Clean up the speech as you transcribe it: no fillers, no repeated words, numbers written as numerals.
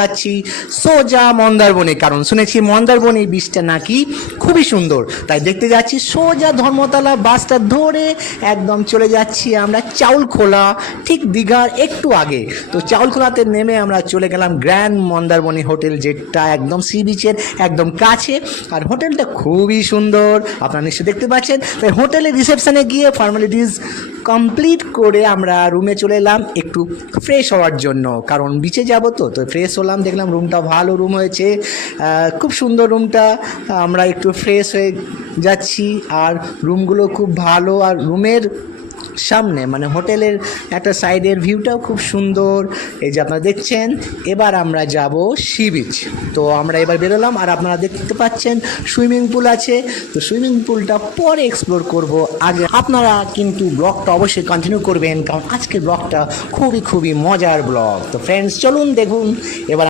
যাচ্ছি সোজা মন্দারবনে, কারণ শুনেছি মন্দারবনে বীজটা নাকি খুবই সুন্দর, তাই দেখতে যাচ্ছি সোজা ধর্মতলা বাসটা ধরে একদম চলে যাচ্ছি আমরা চাউলখোলা, ঠিক দীঘার একটু আগে। তো চাউলখোলাতে নেমে আমরা চলে গেলাম গ্র্যান্ড মন্দারবনী হোটেল, যেটা একদম সি বিচের একদম কাছে। আর হোটেলটা খুবই সুন্দর, আপনারা নিশ্চয়ই দেখতে পাচ্ছেন। তাই হোটেলের রিসেপশনে গিয়ে ফর্মালিটিস কমপ্লিট করে আমরা রুমে চলে এলাম একটু ফ্রেশ হওয়ার জন্য, কারণ বিচে যাবো। তো ফ্রেশ হলাম, দেখলাম রুমটা ভালো রুম হয়েছে, খুব সুন্দর রুমটা। আমরা একটু ফ্রেশ হয়ে যাচ্ছি, আর রুমগুলো খুব ভালো। আর রুমের সামনে মানে হোটেলের একটা সাইডের ভিউটাও খুব সুন্দর, এই যে আপনারা দেখছেন। এবার আমরা যাব সি বিচ। তো আমরা এবার বেরোলাম, আর আপনারা দেখতে পাচ্ছেন সুইমিং পুল আছে। তো সুইমিং পুলটা পরে এক্সপ্লোর করব, আগে আপনারা কিন্তু ব্লগটা অবশ্যই কন্টিনিউ করবেন, কারণ আজকের ব্লগটা খুবই মজার ব্লগ। তো ফ্রেন্ডস, চলুন দেখুন এবার